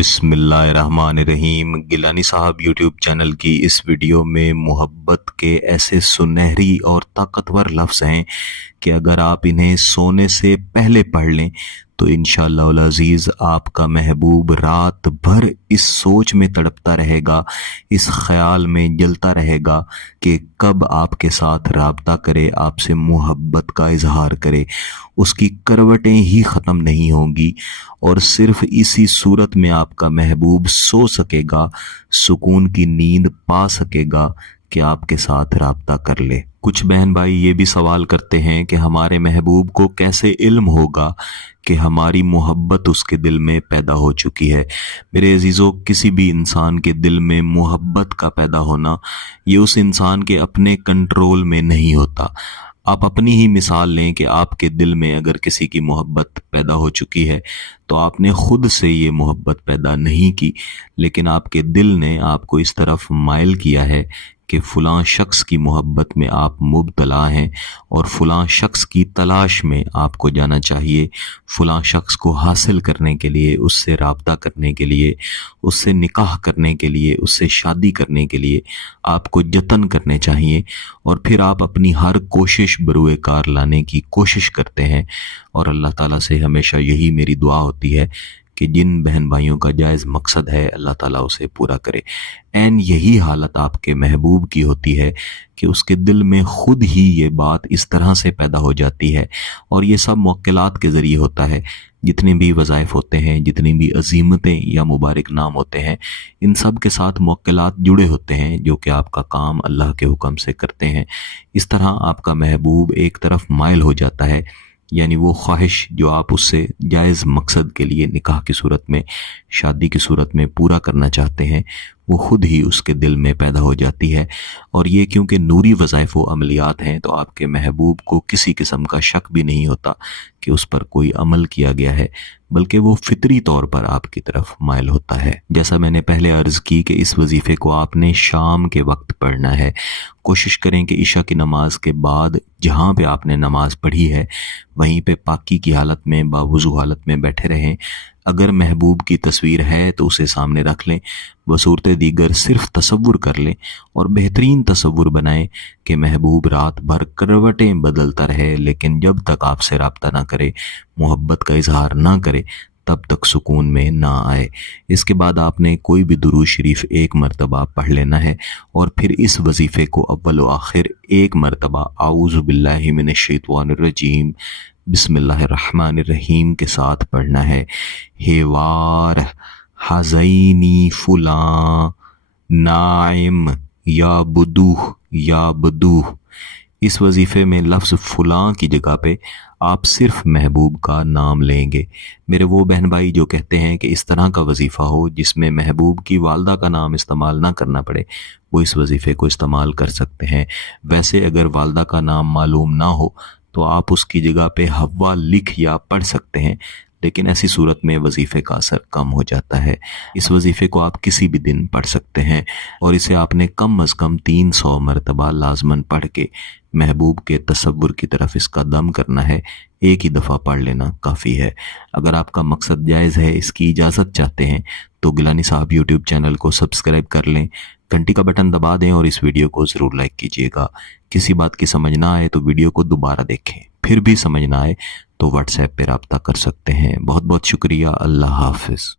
बिस्मिल्लाहिर्रहमानिर्रहीम। गिलानी साहब YouTube channel की इस वीडियो में मोहब्बत के ऐसे सुनहरी और ताकतवर लफ्ज़ हैं कि अगर आप इन्हें सोने से पहले पढ़ लें तो इंशाअल्लाह अल अज़ीज़ आपका महबूब रात भर इस सोच में तड़पता रहेगा, इस ख्याल में जलता रहेगा कि कब आपके साथ राब्ता करे, आपसे मोहब्बत का इजहार करे। उसकी करवटें ही ख़त्म नहीं होंगी और सिर्फ इसी सूरत में आपका महबूब सो सकेगा, सुकून की नींद पा सकेगा कि आपके साथ राब्ता कर ले। कुछ बहन भाई ये भी सवाल करते हैं कि हमारे महबूब को कैसे इल्म होगा कि हमारी मोहब्बत उसके दिल में पैदा हो चुकी है। मेरे अजीज़ों, किसी भी इंसान के दिल में मोहब्बत का पैदा होना ये उस इंसान के अपने कंट्रोल में नहीं होता। आप अपनी ही मिसाल लें कि आपके दिल में अगर किसी की मोहब्बत पैदा हो चुकी है तो आपने खुद से ये मोहब्बत पैदा नहीं की, लेकिन आपके दिल ने आपको इस तरफ माइल किया है कि फ़लाँ शख्स की मोहब्बत में आप मुब्तला हैं और फ़लाँ शख्स की तलाश में आपको जाना चाहिए। फ़लाँ शख्स को हासिल करने के लिए, उससे राब्ता करने के लिए, उससे निकाह करने के लिए, उससे शादी करने के लिए आपको जतन करने चाहिए। और फिर आप अपनी हर कोशिश बरूए कार लाने की कोशिश करते हैं। और अल्लाह ताला से हमेशा यही मेरी दुआ होती है कि जिन बहन भाइयों का जायज़ मकसद है अल्लाह ताला उसे पूरा करे। एन यही हालत आपके महबूब की होती है कि उसके दिल में खुद ही ये बात इस तरह से पैदा हो जाती है। और ये सब मुवक्किलात के ज़रिए होता है। जितने भी वज़ाइफ होते हैं, जितनी भी अज़ीमतें या मुबारक नाम होते हैं, इन सब के साथ मुवक्किलात जुड़े होते हैं जो कि आपका काम अल्लाह के हुक्म से करते हैं। इस तरह आपका महबूब एक तरफ माइल हो जाता है, यानी वो ख्वाहिश जो आप उससे जायज़ मकसद के लिए निकाह की सूरत में, शादी की सूरत में पूरा करना चाहते हैं, वो खुद ही उसके दिल में पैदा हो जाती है। और ये क्योंकि नूरी वज़ाइफ व अमलियात हैं तो आपके महबूब को किसी किस्म का शक भी नहीं होता कि उस पर कोई अमल किया गया है, बल्कि वो फितरी तौर पर आपकी तरफ माइल होता है। जैसा मैंने पहले अर्ज़ की कि इस वजीफ़े को आपने शाम के वक्त पढ़ना है। कोशिश करें कि इशा की नमाज के बाद जहाँ पे आपने नमाज पढ़ी है वहीं पे पाकी की हालत में, बावुज़ू हालत में बैठे रहें। अगर महबूब की तस्वीर है तो उसे सामने रख लें, बसूरत दीगर सिर्फ तसव्वुर कर लें और बेहतरीन तसव्वुर बनाएं कि महबूब रात भर करवटें बदलता रहे, लेकिन जब तक आपसे राब्ता ना करे, मोहब्बत का इजहार ना करे, तब तक सुकून में ना आए। इसके बाद आपने कोई भी दुरूद शरीफ एक मरतबा पढ़ लेना है और फिर इस वजीफ़े को अव्वल व आखिर एक मरतबा आऊज़ु बिल्लाहि मिनश शैतानिर रजीम बिस्मिल्लाहिर्रहमानिर्रहीम के साथ पढ़ना है। हे वार हज़ैनी फुलां नाइम या बदूह। इस वजीफ़े में लफ्ज़ फ़ुलां की जगह पे आप सिर्फ महबूब का नाम लेंगे। मेरे वो बहन भाई जो कहते हैं कि इस तरह का वजीफ़ा हो जिसमें महबूब की वालदा का नाम इस्तेमाल ना करना पड़े, वो इस वजीफ़े को इस्तेमाल कर सकते हैं। वैसे अगर वालदा का नाम मालूम ना हो तो आप उसकी जगह पे हव्वा लिख या पढ़ सकते हैं, लेकिन ऐसी सूरत में वजीफ़े का असर कम हो जाता है। इस वजीफ़े को आप किसी भी दिन पढ़ सकते हैं और इसे आपने कम अज़ कम 300 मरतबा लाजमन पढ़ के महबूब के तसव्वुर की तरफ इसका दम करना है। एक ही दफ़ा पढ़ लेना काफ़ी है। अगर आपका मकसद जायज़ है, इसकी इजाज़त चाहते हैं, तो गिलानी साहब यूट्यूब चैनल को सब्सक्राइब कर लें, घंटी का बटन दबा दें और इस वीडियो को ज़रूर लाइक कीजिएगा। किसी बात की समझ ना आए तो वीडियो को दोबारा देखें, फिर भी समझ ना आए तो व्हाट्सएप पे रब्ता कर सकते हैं। बहुत बहुत शुक्रिया। अल्लाह हाफ़िज़।